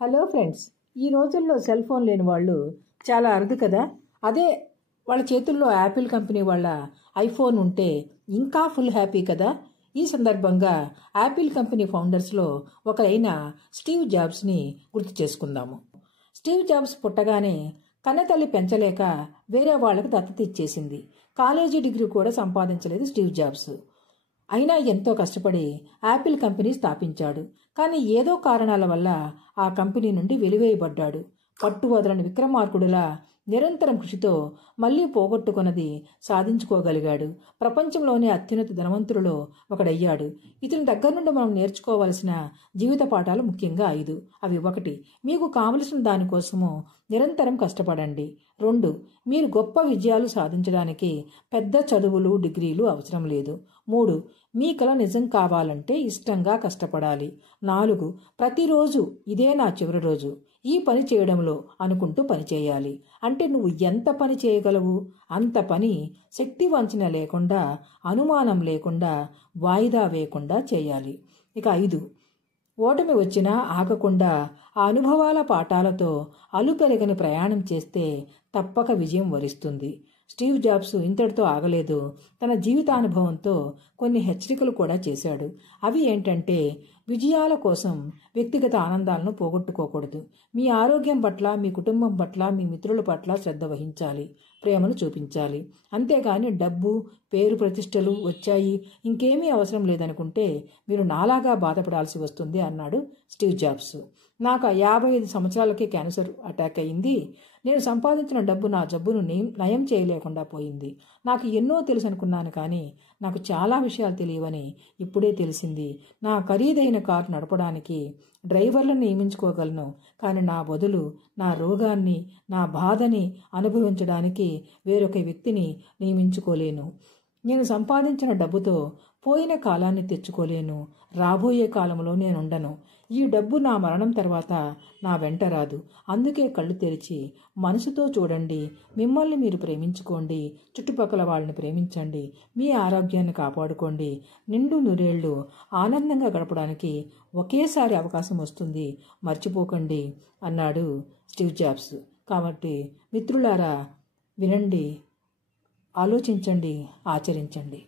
Hello friends, ఈ రోజుల్లో cell phone లేని వాళ్ళు చాలా అరుదు కదా. అదే వాళ్ళ చేతుల్లో యాపిల్ కంపెనీ వాళ్ళ ఐఫోన్ ఉంటే ఇంకా ఫుల్ హ్యాపీ కదా. ఈ సందర్భంగా యాపిల్ కంపెనీ ఫౌండర్స్లో ఒకరైన స్టీవ్ జాబ్స్ని గుర్తు చేసుకుందాము. స్టీవ్ జాబ్స్ పుట్టగానే కన్నతల్లి పెంచలేక వేరే వాళ్ళకి దత్తత ఇచ్చేసింది. కాలేజీ డిగ్రీ కూడా సంపాదించలేదు స్టీవ్ జాబ్స్. అయినా ఎంతో కష్టపడి యాపిల్ కంపెనీ స్థాపించాడు. కానీ ఏదో కారణాల వల్ల ఆ కంపెనీ నుండి వెలివేయబడ్డాడు. పట్టువదలని విక్రమార్కుడిలా నిరంతరం కృషితో మళ్లీ పోగొట్టుకున్నది సాధించుకోగలిగాడు. ప్రపంచంలోనే అత్యున్నత ధనవంతులలో ఒకడయ్యాడు. ఇతని దగ్గర నుండి మనం నేర్చుకోవలసిన జీవిత పాఠాలు ముఖ్యంగా 5. అవి: 1. మీకు కావలసిన దానికోసము నిరంతరం కష్టపడండి. 2. మీరు గొప్ప విజయాలు సాధించడానికి పెద్ద చదువులు, డిగ్రీలు అవసరం లేదు. 3. మీ కల నిజం కావాలంటే ఇష్టంగా కష్టపడాలి. 4. ప్రతిరోజు ఇదే నా చివరి రోజు, ఈ పని చేయడంలో అనుకుంటూ పని చేయాలి. అంటే నువ్వు ఎంత పని చేయగలవు అంత పని శక్తి వంచన లేకుండా, అనుమానం లేకుండా, వాయిదా వేయకుండా చేయాలి. ఇక 5. ఓటమి వచ్చినా ఆగకుండా ఆ అనుభవాల పాఠాలతో అలుపెరగని ప్రయాణం చేస్తే తప్పక విజయం వరిస్తుంది. స్టీవ్ జాబ్స్ ఇంతటితో ఆగలేదు. తన జీవితానుభవంతో కొన్ని హెచ్చరికలు కూడా చేశాడు. అవి ఏంటంటే, విజయాల కోసం వ్యక్తిగత ఆనందాలను పోగొట్టుకోకూడదు. మీ ఆరోగ్యం పట్ల, మీ కుటుంబం పట్ల, మీ మిత్రుల పట్ల శ్రద్ధ వహించాలి. ప్రేమను చూపించాలి. అంతేగాని డబ్బు, పేరు, ప్రతిష్టలు వచ్చాయి, ఇంకేమీ అవసరం లేదనుకుంటే మీరు నాలాగా బాధపడాల్సి వస్తుంది అన్నాడు స్టీవ్ జాబ్స్. నాకు 55 సంవత్సరాలకే క్యాన్సర్ అటాక్ అయింది. నేను సంపాదించిన డబ్బు నా జబ్బును నయం చేయలేకుండా పోయింది. నాకు ఎన్నో తెలుసు అనుకున్నాను, కానీ నాకు చాలా విషయాలు తెలియవని ఇప్పుడే తెలిసింది. నా ఖరీదైన కారు నడపడానికి డ్రైవర్లను నియమించుకోగలను, కానీ నా బదులు నా రోగాన్ని, నా బాధని అనుభవించడానికి వేరొక వ్యక్తిని నియమించుకోలేను. నేను సంపాదించిన డబ్బుతో పోయిన కాలాన్ని తెచ్చుకోలేను. రాబోయే కాలంలో నేనుండను. ఈ డబ్బు నా మరణం తర్వాత నా వెంట రాదు. అందుకే కళ్ళు తెరిచి మనసుతో చూడండి. మిమ్మల్ని మీరు ప్రేమించుకోండి. చుట్టుపక్కల వాళ్ళని ప్రేమించండి. మీ ఆరోగ్యాన్ని కాపాడుకోండి. నిండు నూరేళ్లు ఆనందంగా గడపడానికి ఒకేసారి అవకాశం వస్తుంది, మర్చిపోకండి అన్నాడు స్టీవ్ జాబ్స్. కాబట్టి మిత్రులారా, వినండి, ఆలోచించండి, ఆచరించండి.